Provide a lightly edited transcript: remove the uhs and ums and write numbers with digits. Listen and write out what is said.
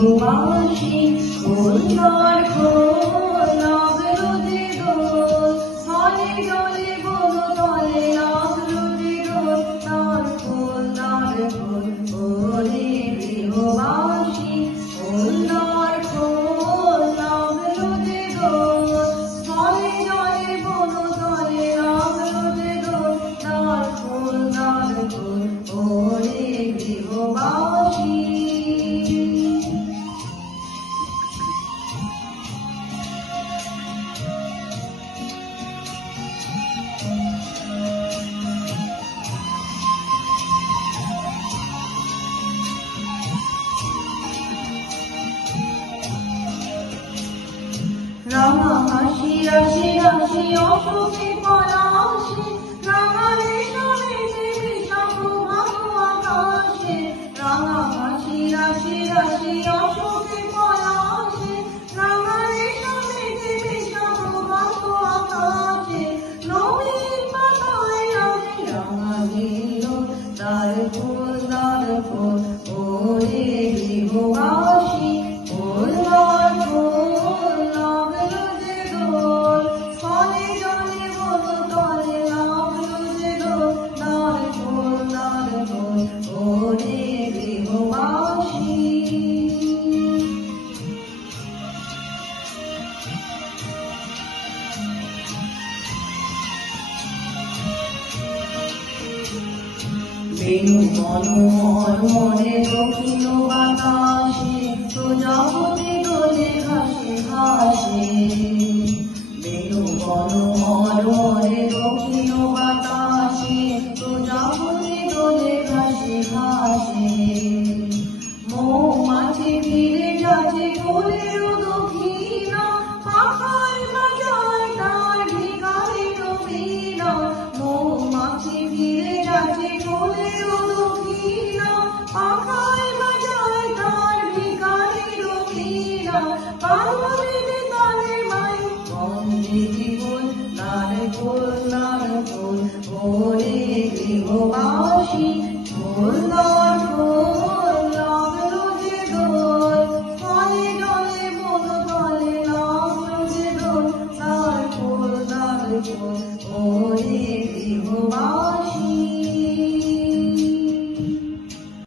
গৃহবাসী খোলনার খোল লাগলো যে দোল স্থলে জলে বন তলে লাগলো যে দোল তার খোল ওরে গৃহবাসী খোলনার খোল লাগলো যে দোল স্থলে জলে বন তলে লাগলো যে দোল তার খোল ওরে গৃহবাসী। রাঙা হাসি রাশি রাশি অশোকে পলাশে রাঙা রেশমেতে বিষাখ ভানু আকাশে রাঙা হাসি রাশি রাশি অশোকে পলাশে রাঙা রেশমেতে বিষাখ ভানু আকাশে নবীন পাতায় রাঙে রাঙা নীল তার ফুল ওরে গৃহবাসী খোলনার খোল লাগলো যে দোল স্থলে জলে বন তলে লাগলো যে দোল তার খোল ওরে গৃহবাসী। বেণু মনোহর মনে দক্ষিণ বাতাসে প্রজাপতি দোলে ঘাসে ঘাসে বেণু মনোহর মনে দক্ষিণ বাতাসে প্রজাপতি দোলে ঘাসে ঘাসে মৌমাছি ফিরে যাচ্ছে কোলের দক্ষিণা পাখায় বাজায় তার ভিখারির বীণা মৌমাছি ফিরে যাচ্ছে কোলের দক্ষিণা পাখায় বাজায় তার ভিখারির বীণা পাগলের তালে মাই বন্দে জীবন নার খোল ওরে গৃহবাসী।